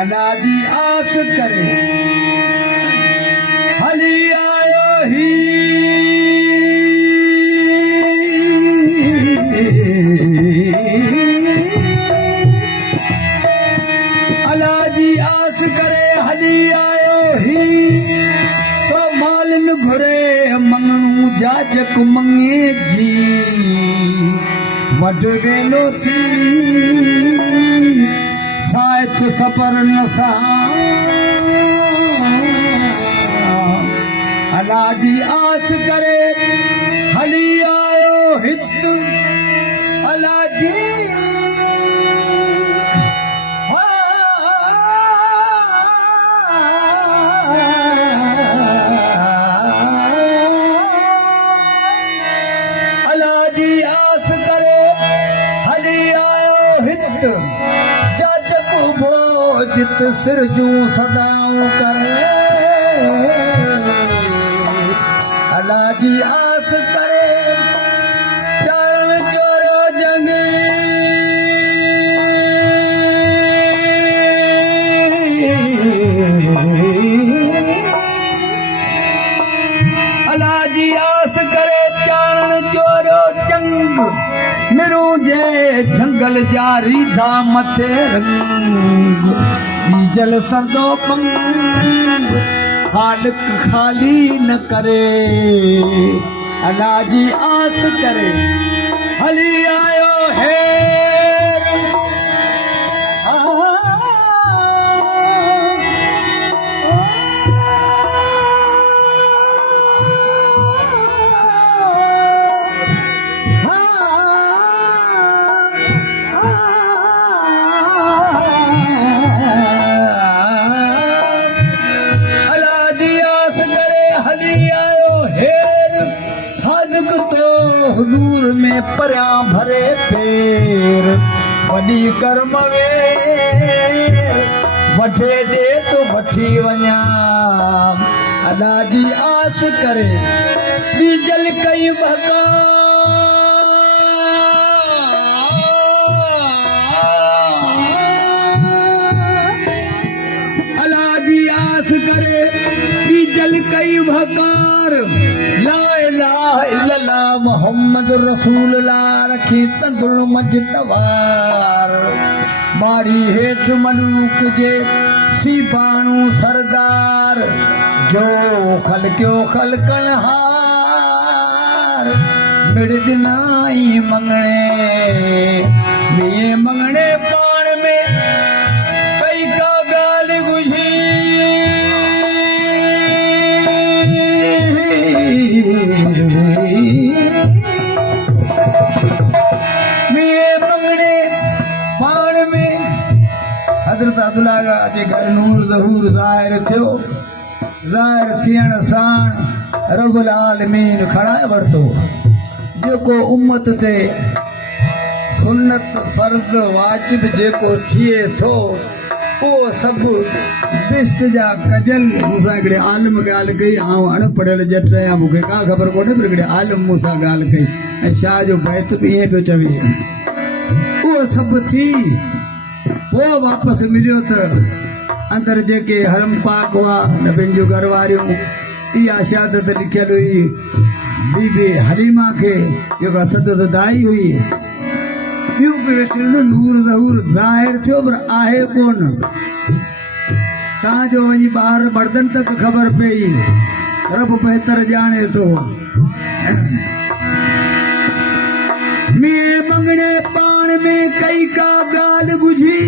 अलाजी आस करे हली आयो ही अलाजी आस करे हली आयो ही सो माल न घुरे मंगणू जाजक मंगे जी वड वेलो थी साथ सपर नसा अलाजी आस करे हली आयो हित अलाजी अलाजी आस करे हली आयो हित जाजक भोजित सिर जूं सदाऊं करे अलाजी आस करे चरण चोरो जंग अलाजी आस करे चरण चोरो जंग मिरू जे जंगल जारी धा मथे रंग बीजल संदो पंग खालिक खाली न करे अलाजी आस करे हली आयो हेर हुजूर में पर्या भरे पेर वडी कर्म वेर वठे दे तो वठी वञा अलाजी आस करे बीजल कई भका अलाजी आस करे बीजल कई भकार ला इलाहा इल्लल्लाह मोहम्मद रसूलुल्लाह रखी तंदुल मजतवार मारी हेठ मलूक जे सीबाणू सरदार जो खलक्यो खलकण हार मिड़ दिनाई मंगणे मिए मंगणे पाण में कई का गाल गुझी हज़रत अब्दुल्ला जे घर नूर ज़हूर ज़ाहिर थियो ज़ाहिर थियण साण रब्बुल आलमीन खणाए वरितो जेको उम्मत ते सुन्नत फर्ज़ वाजिब जेको थिए थो उहो सभु बिस्त जा कजल मूंसां हिकिड़े आलिम ॻाल्हि कई आउं अणपढ़ियल ॼट आहियां मूंखे का ख़बर कोन्हे पर हिकिड़े आलिम मूंसां ॻाल्हि कई ऐं शाह जो बैत बि ईअं पियो चवे उहो सभु थी पोइ वापसि मिलियो त अंदरि जेके हरम पाक हुआ नबियुनि जूं घर वारियूं इहा शहादत लिखियल हुई बीबी हलीमा खे जेका सदत दाई हुई ॿियूं बि वेठियूं नूर ज़हूर ज़ाहिर थियो पर आहे कोन तव्हांजो वञी ॿार मर्दनि तक ख़बर पई रब बहितर ॼाणे थो में मंगणे पाण में कई का ॻाल्हि बुझी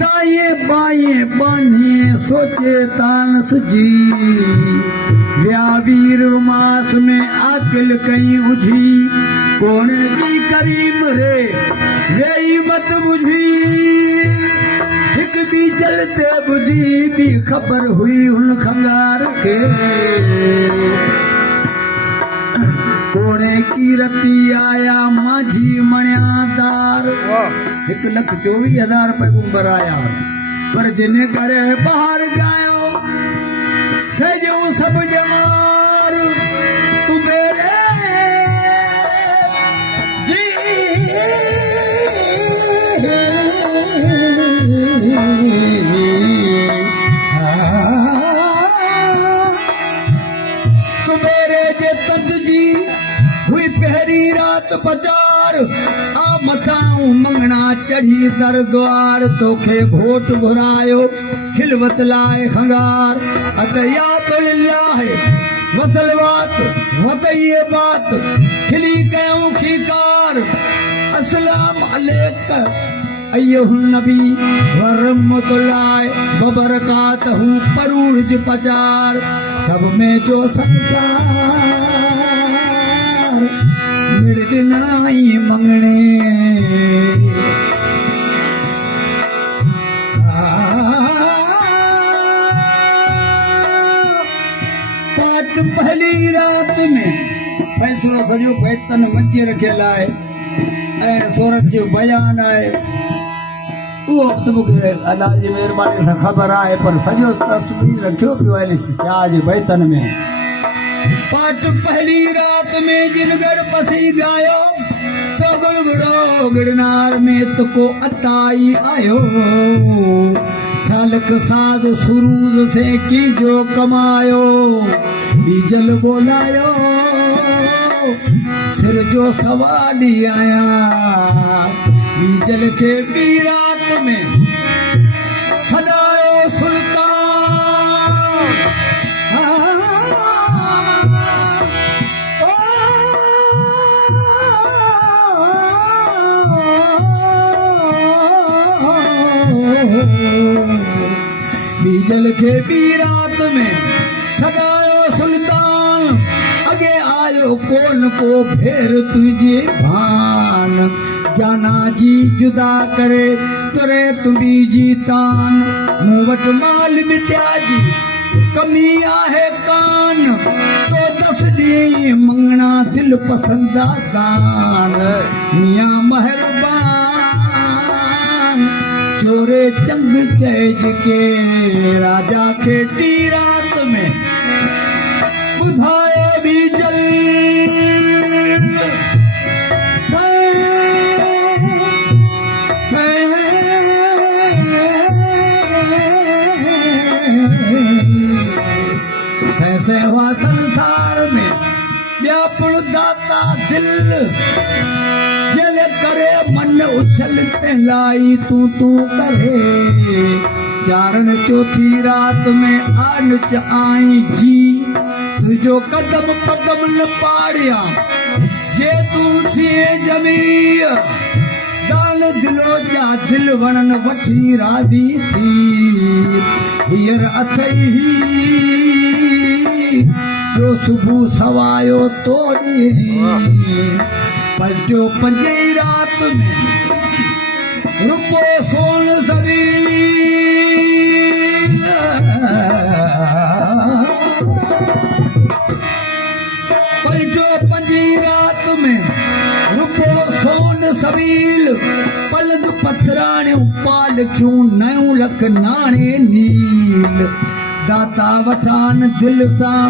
दाए बाए बानीअ सोचे तानस जी विया वीर मास में आकिल कई उझी कोन जी करीम रे वेई मत बुझी हिक बि जलते बुझी बि ख़बर हुई हुन खंगार के कोणे की रती आया माझी मणियादार 1,24,000 रुपए गुंबर आया पर जिन्हें करे बाहर गायो सजो सब जमार तू मेरे जी जी दर द्वार तोखे घोट घुरायो खिलवत लाए खंगार अतया तो लिल्लाह वसलवात वत ये बात खिली कयूं खीकार अस्सलाम अलैक अय्युहन नबी व रहमतुल्लाह व बरकातहू परूज पचार सब में जो संसार मिर्दनाई मंगने पाठ पहली रात में फैसलो सॼो बैतन मंझि रखियल आहे ऐं सूरत जो बयान आहे उहो त मूंखे अलाह जी महिरबानी सां ख़बर आहे पर सॼो तस्वीर रखियो पियो आहे शाह जे बैतन में पाठ पहली रात में जिनगढ़ पसी गायो तो गुड़गुड़ो गिरनार में तुको अताई आयो सालक साध सुरूद से की जो कमायो बीजल बोलायो सिर जो सवाली आया बीजल के बी रात में सदायो सुल्तान बीजल के बी रात में सदायो सुल्तान अगे आयो कौन को फेर तुझे भान जाना जी जुदा करे तुरे तुमी जीतान मूं वट माल मित्या जी कमी आहे कान तो दस डी मंगना दिल पसंदा दान मियां मेहरबान चोरे चंग चैज के राजा खेटी रात में बुधाए बीजल से हुआ संसार में व्यापुण दाता दिल जल करे मन उछल लाई तू करे चारण चौथी रात में आन आई जी तुझो कदम पदम न पाड़िया जे तू थिए जमी दान दिलो जा दिल वणन वठी राजी थी हीर अथई जो सुबह सवायो तोड़ी पलटो पंजे रात में रुपो सोन सभी पलटो पंजी रात में रुपो सोन सबील पलंग पथराणियों पाल क्यों 9 लख नाणे नील दाता वठान दिल सां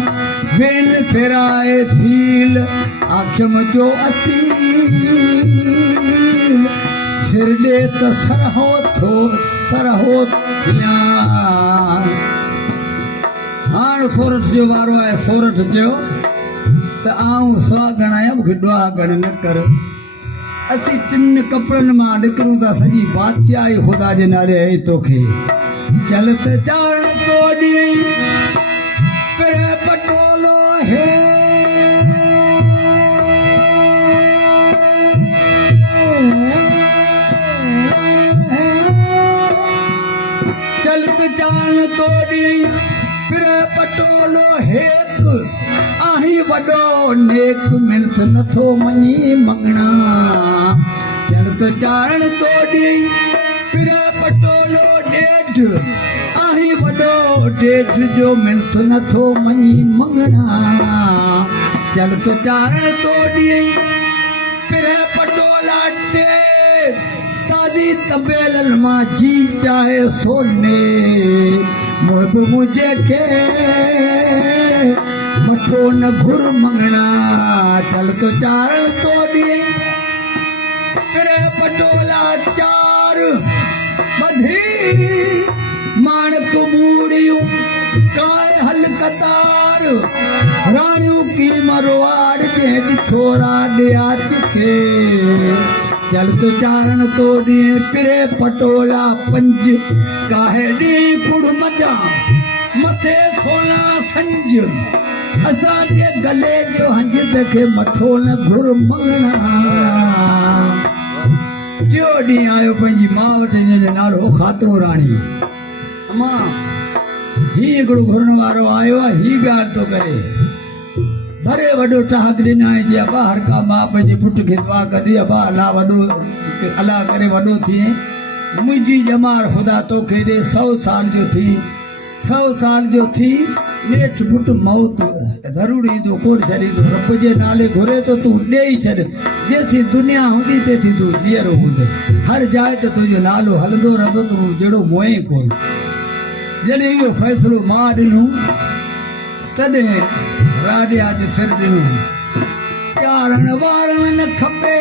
वेल फेराए फील आखिम जो असील सिर ॾे त सरहो थिया हाणे सोरठ जो वारो आहे सोरठ जो त आऊं सुहागण आहियां मूंखे ॾुहागण न कर असीं 3 कपिड़नि मां निकिरूं था सॼी बादशाही ख़ुदा जे नाले आई तोखे चल त चार तोड़ी पे पटोलो है चलत चान तोड़ी पे पटोलो हेक आही वडो नेक मिलत नथो मनी मंगना चलत चान तोड़ी पे पटोलो डेठ आही वडो डेठ जो मिलत नथो मनी मंगना चल तो चारण तोड़ी पिरे पटोला टे तादी तबेलन मां जी चाहे सोने मोहब मुझे के मठो न घुर मंगना चल तो चारण तोड़ी पिरे पटोला चार बधी माणक बूढ़ियों काय हल कतार रानियों की मरवाड़ जेठ छोरा दिया चिखे चल तो चारण तो ॾींहुं पिरे पटोला पंज काहे ॾींहुं कुड़ मचा मथे सोना संज असांजे गले जो हंज तंहिंखे मठो न घुर मंगणा जो ॾींहुं आयो पंहिंजी माउ वटि जंहिंजो नालो खातो राणी अम्मा ही हिकिड़ो घुरण वारो आयो आहे ही ॻाल्हि थो करे भरे वॾो टहाक ॾिना जे अबा हर का माउ पंहिंजे पुट खे दुआ कंदी अबा अलाह वॾो अलाह करे वॾो थिए मुंहिंजी ॼमार ख़ुदा तोखे ॾे 100 साल जो थी 100 साल जो थी नेठि पुट मौत ज़रूरु ईंदो कोन छॾींदो रब जे नाले घुरे तो तूं ॾेई छॾ जेसीं दुनिया हूंदी तेसीं तूं जीअरो हूंदे हर जाइ ते तुंहिंजो नालो हलंदो रहंदो तूं जहिड़ो मोए कोन जॾहिं इहो फ़ैसिलो मां ॾिनो तॾहिं राडिया जे सिर ॾिनो चारण वारण न खपे